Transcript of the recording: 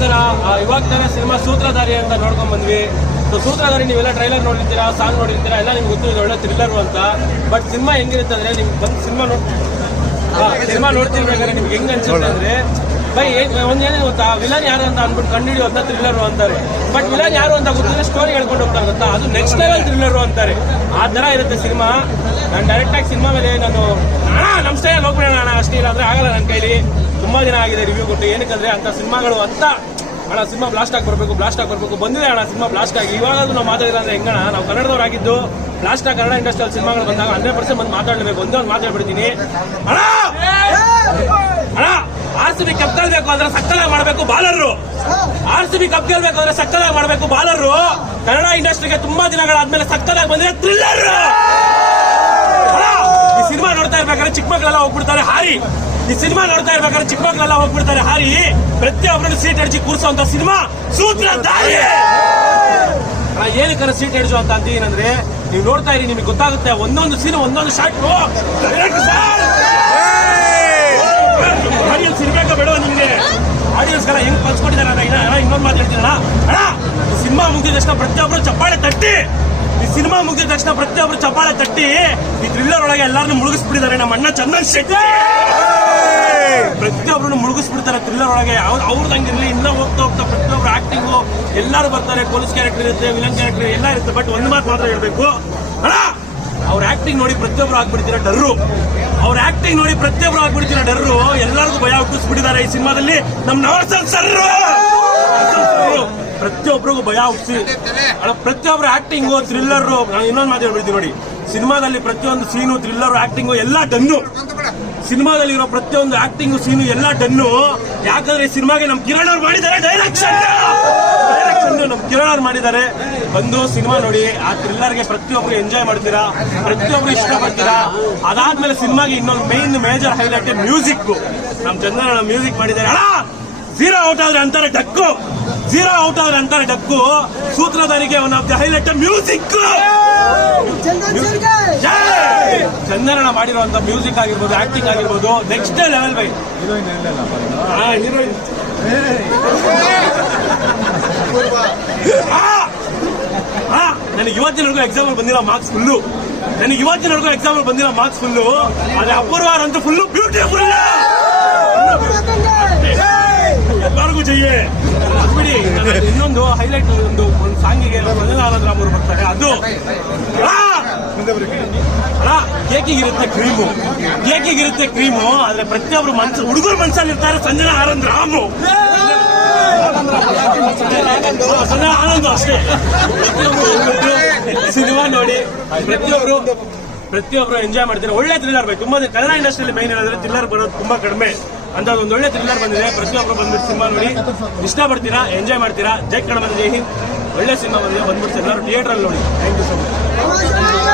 ನಮಸ್ಕಾರ. ಇವಾಗ ತಾನೇ ಸಿನಿಮಾ ಸೂತ್ರಧಾರಿ ಅಂತ ನೋಡ್ಕೊಂಡ್ ಬಂದ್ವಿ. ಸೂತ್ರಧಾರಿ ನೀವೆಲ್ಲ ಟ್ರೈಲರ್ ನೋಡಿರ್ತೀರಾ, ಸಾಂಗ್ ನೋಡಿರ್ತೀರಾ, ಎಲ್ಲ ನಿಮ್ಗೆ ಗೊತ್ತಿರೋದು ಒಳ್ಳೆ ಥ್ರಿಲ್ಲರ್ ಅಂತ. ಬಟ್ ಸಿನಿಮಾ ಹೆಂಗಿರುತ್ತೆ ಅಂದ್ರೆ ನಿಮ್ಗೆ ಬಂದು ಸಿನಿಮಾ ನೋಡ್ತಿರ್ಬೇಕಾದ್ರೆ ನಿಮ್ಗೆ ಹೆಂಗ್ ಅನ್ಸುತ್ತೆ ಅಂದ್ರೆ ಬೈ ಒಂದೇನೇ ಗೊತ್ತಾ, ವಿಲನ್ ಯಾರು ಅಂತ ಅಂದ್ಬಿಟ್ಟು ಕಂಡುಹಿಡಿಯೋ ಅಂತ ಥ್ರಿಲ್ಲರ್ ಅಂತಾರೆ. ಬಟ್ ವಿಲನ್ ಯಾರು ಅಂತ ಗೊತ್ತಿದ್ರೆ ಸ್ಟೋರಿ ಹೇಳ್ಕೊಂಡು ಹೋಗ್ತಾರೆ ಗೊತ್ತಾ, ಅದು ನೆಕ್ಸ್ಟ್ ಲೆವೆಲ್ ಥ್ರಿಲ್ಲರ್ ಅಂತಾರೆ. ಆ ತರ ಇರುತ್ತೆ ಸಿನಿಮಾ. ನಾನು ಡೈರೆಕ್ಟ್ ಆಗಿ ಸಿನಿಮಾ ಮೇಲೆ ನಾನು ನಮ್ಮ ಸ್ಟೈಲ್ ಹೋಗ್ಬಿಡೋಣ ಅಣ್ಣ ಅಷ್ಟೇ, ಇಲ್ಲ ಅಂದ್ರೆ ಆಗಲ್ಲ ನನ್ನ ಕೈಲಿ. ತುಂಬಾ ದಿನ ಆಗಿದೆ ರಿವ್ಯೂ ಕೊಟ್ಟು. ಏನಕ್ಕಂದ್ರೆ ಅಂತ ಸಿನಿಮಾಗಳು ಅಂತ ಅಣ್ಣ ಸಿನಿಮಾ ಬ್ಲಾಸ್ಟ್ ಆಗಿ ಬರ್ಬೇಕು ಬಂದಿದೆ ಅಣ್ಣ ಸಿನಿಮಾ ಬ್ಲಾಸ್ಟ್ ಆಗಿ. ಇವಾಗಾದ್ರೂ ನಾವು ಮಾತಾಡಿಲ್ಲ ಅಂದ್ರೆ ಹೆಂಗಣ, ನಾವು ಕನ್ನಡದವರಾಗಿದ್ದು ಬ್ಲಾಸ್ಟ್ ಆಗಿ ಕನ್ನಡ ಇಂಡಸ್ಟ್ರಿಯಲ್ ಸಿನಿಮಾಗಳು ಬಂದಾಗ 100% ಬಂದು ಮಾತಾಡಲೇಬೇಕು. ಒಂದೇ ಒಂದು ಮಾತಾಡ್ಬಿಡ್ತೀನಿ ಅಣ್ಣ. RCB ಕಪ್ ಗೆಲ್ಬೇಕು ಅಂದ್ರೆ ಸಕ್ಕತ್ತಾಗಿ ಮಾಡಬೇಕು ಬಾಲರು. RCB ಕಪ್ ಗೆಲ್ಬೇಕು ಅಂದ್ರೆ ಸಕ್ಕತ್ತಾಗಿ ಮಾಡಬೇಕು ಬಾಲರು. ಕನ್ನಡ ಇಂಡಸ್ಟ್ರಿಗೆ ತುಂಬಾ ದಿನಗಳಾದ್ಮೇಲೆ ಸಕ್ಕತ್ತಾಗಿ ಬಂದಿದೆ ಥ್ರಿಲ್ಲರ್. ಈ ಸಿನಿಮಾ ನೋಡ್ತಾ ಇರ್ಬೇಕಾದ್ರೆ ಚಿಕ್ಕ ಮಕ್ಕಳೆಲ್ಲ ಹೋಗ್ಬಿಡ್ತಾರೆ ಹಾರಿ. ಈ ಸಿನಿಮಾ ನೋಡ್ತಾ ಇರ್ಬೇಕಾದ್ರೆ ಚಿಕ್ಕ ಮಕ್ಕಳೆಲ್ಲ ಹೋಗ್ಬಿಡ್ತಾರೆ ಹಾರಿ. ಪ್ರತಿಯೊಬ್ಬರನ್ನು ಸೀಟ್ ಅಡಿಸಿ ಕೂರಿಸುವಂತ ಸಿನಿಮಾ ಸೂತ್ರಧಾರಿ. ಏನಕ್ಕೆ ಸೀಟ್ ಅಡಿಸು ಅಂತ ಅಂತೀನಂದ್ರೆ, ನೀವು ನೋಡ್ತಾ ಇರಿ, ನಿಮಗೆ ಗೊತ್ತಾಗುತ್ತೆ. ಒಂದೊಂದು ಸೀನ್ ಒಂದೊಂದು ಶಾಟ್ ಆಡಿಯನ್ಸ್ ಇರ್ಬೇಕಾ ಬೇಡ ನಿಮ್ಗೆ? ಆಡಿಯನ್ಸ್ಗೆಲ್ಲ ಹೆಂಗ್ ಪಂಚ್ಕೊಟ್ಟಿದ್ದಾರೆ ಅಂತ ಇನ್ನೊಂದು ಮಾತಾಡ್ತೀನಣ್ಣ. ಅಣ್ಣ ಸಿನಿಮಾ ಮುಗಿದ ತಕ್ಷಣ ಪ್ರತಿಯೊಬ್ಬರು ಚಪ್ಪಾಳೆ ತಟ್ಟಿ, ಈ ಸಿನಿಮಾ ಮುಗಿದ ತಕ್ಷಣ ಪ್ರತಿಯೊಬ್ಬರು ಚಪ್ಪಾಳೆ ತಟ್ಟಿ ಈ ಥ್ರಿಲ್ಲರ್ ಒಳಗೆ ಎಲ್ಲಾರನ್ನು ಮುಳುಗಿಸ್ಬಿಟ್ಟಿದ್ದಾರೆ ನಮ್ಮ ಅಣ್ಣ ಚಂದನ್ ಶೆಟ್ಟಿ. ಪ್ರತಿಯೊಬ್ಬರನ್ನು ಮುಳುಗಿಸ್ಬಿಡ್ತಾರೆ ಥ್ರಿಲ್ಲರ್ ಒಳಗೆ. ಅವ್ರದಂಗಿರ್ಲಿ, ಇನ್ನ ಹೋಗ್ತಾ ಪ್ರತಿಯೊಬ್ಬರು ಆಕ್ಟಿಂಗು ಎಲ್ಲರೂ ಬರ್ತಾರೆ. ಪೊಲೀಸ್ ಕ್ಯಾರೆಕ್ಟರ್ ಇರುತ್ತೆ, ವಿಲನ್ ಕ್ಯಾರೆಕ್ಟರ್ ಎಲ್ಲ ಇರುತ್ತೆ. ಬಟ್ ಒಂದು ಮಾತು ಮಾತ್ರ ಹೇಳ್ಬೇಕು ಅಣ್ಣ, ಅವ್ರ ಆಕ್ಟಿಂಗ್ ನೋಡಿ ಪ್ರತಿಯೊಬ್ಬರು ಆಗ್ಬಿಡ್ತೀರ ಡರ್ರು. ಅವ್ರ ಆಕ್ಟಿಂಗ್ ನೋಡಿ ಪ್ರತಿಯೊಬ್ಬರು ಆಗ್ಬಿಡ್ತೀರ ಡರ್ರು. ಎಲ್ಲರಿಗೂ ಭಯ ಹುಟ್ಟಿಸ್ಬಿಟ್ಟಿದ್ದಾರೆ ಈ ಸಿನಿಮಾದಲ್ಲಿ ನಮ್ಮ ನವರಸನ್ ಸರ್. ಪ್ರತಿಯೊಬ್ಬರಿಗೂ ಭಯ ಹುಟ್ಟಿಸಿ ಪ್ರತಿಯೊಬ್ಬರ ಆಕ್ಟಿಂಗು ಥ್ರಿಲ್ಲರ್. ನಾನು ಇನ್ನೊಂದು ಮಾತು ಹೇಳ್ಬಿಡ್ತೀನಿ ನೋಡಿ, ಸಿನಿಮಾದಲ್ಲಿ ಪ್ರತಿಯೊಂದು ಸೀನು ಥ್ರಿಲ್ಲರ್ ಆಕ್ಟಿಂಗು ಎಲ್ಲ ಡನ್ನು. ಸಿನಿಮಾದಲ್ಲಿ ಇರೋ ಪ್ರತಿಯೊಂದು ಆಕ್ಟಿಂಗು ಸೀನು ಎಲ್ಲ ಡನ್ನು. ಯಾಕಂದ್ರೆ ಈ ಸಿನಿಮಾಗೆ ನಮ್ ಕಿರಣ್ ಅವ್ರು ಮಾಡಿದ್ದಾರೆ ಡೈರೆಕ್ಷನ್. ನಮ್ ಕಿರಣ್ ಅವ್ರು ಮಾಡಿದ್ದಾರೆ. ಬಂದು ಸಿನಿಮಾ ನೋಡಿ, ಆ ಥ್ರಿಲ್ಲರ್ಗೆ ಪ್ರತಿಯೊಬ್ಬರು ಎಂಜಾಯ್ ಮಾಡ್ತೀರಾ, ಪ್ರತಿಯೊಬ್ಬರು ಇಷ್ಟಪಡ್ತೀರಾ. ಅದಾದ್ಮೇಲೆ ಸಿನಿಮಾಗೆ ಇನ್ನೊಂದು ಮೇಜರ್ ಹೈಲೈಟ್ ಮ್ಯೂಸಿಕ್. ನಮ್ ಚಂದ್ರನ ಮ್ಯೂಸಿಕ್ ಮಾಡಿದ್ದಾರೆ. ಅಣ್ಣ ಝೀರೋ ಔಟ್ ಆದ್ರೆ ಅಂತಾರೆ ಡಕ್ಕು, ಝೀರೋ ಔಟ್ ಆದ್ರೆ ಅಂತಾರೆ ಡಕ್ಕು. ಸೂತ್ರಧಾರಿಗೆ one of the highlight music. Chandan ಮಾಡಿರುವಂತ ಮ್ಯೂಸಿಕ್ ಆಗಿರ್ಬೋದು, ಆಕ್ಟಿಂಗ್ ಆಗಿರ್ಬೋದು, ನೆಕ್ಸ್ಟ್ ಲೆವೆಲ್ ಬೈ. ಹೀರೋಯಿನ್ ನನಗೆ ಇವತ್ತಿನವರೆಗೂ ಎಕ್ಸಾಂಪಲ್ ಬಂದಿಲ್ಲ ಮಾರ್ಕ್ಸ್ ಫುಲ್ಲು. ಆದ್ರೆ ಅಪೂರ್ವ ಅಂತೂ ಫುಲ್ಲು ಬ್ಯೂಟಿಫುಲ್. ಎಲ್ಲರಿಗೂ ಜೈಯೇ ಬಿಡಿ. ಇನ್ನೊಂದು ಹೈಲೈಟ್, ಒಂದು ಸಾಂಗಿಗೆ ಸಂಜನಾನಂದ ಅವರು ಬರ್ತಾರೆ. ಅದು ಕೇಕಿಗಿರುತ್ತೆ ಕ್ರೀಮು. ಆದ್ರೆ ಪ್ರತಿಯೊಬ್ರು ಹುಡುಗರು ಮನ್ಸಲ್ಲಿ ಇರ್ತಾರೆ ಸಂಜನಾ ಆನಂದ್ ರಾಮು, ಸಂಜನಾ ಆನಂದ್ ಅಷ್ಟೇ. ಸಿನಿಮಾ ನೋಡಿ ಪ್ರತಿಯೊಬ್ರು ಎಂಜಾಯ್ ಮಾಡ್ತಾರೆ. ಒಳ್ಳೆ ಥ್ರಿಲ್ಲರ್ ಬೈ. ತುಂಬಾ ಕನ್ನಡ ಇಂಡಸ್ಟ್ರಿಯಲ್ಲಿ ಮೈನ್ ಹೇಳಿದ್ರೆ ಥ್ರಿಲ್ಲರ್ ಬರೋದು ತುಂಬಾ ಕಡಿಮೆ. ಅಂತ ಒಂದು ಒಳ್ಳೆ ಥ್ರಿಲ್ಲರ್ ಬಂದಿದೆ. ಪ್ರತಿಯೊಬ್ಬರು ಬಂದ್ಬಿಟ್ಟು ಸಿನಿಮಾ ನೋಡಿ ಇಷ್ಟಪಡ್ತೀರಾ, ಎಂಜಾಯ್ ಮಾಡ್ತೀರಾ. ಜೈ ಕನ್ನಡ, ಜೈ ಹಿಂದ್. ಒಳ್ಳೆ ಸಿನಿಮಾ ಬಂದಿದೆ, ಬಂದ್ಬಿಟ್ಟು ಎಲ್ಲರೂ ಥಿಯೇಟರ್ ಅಲ್ಲಿ ನೋಡಿ. Thank you so much.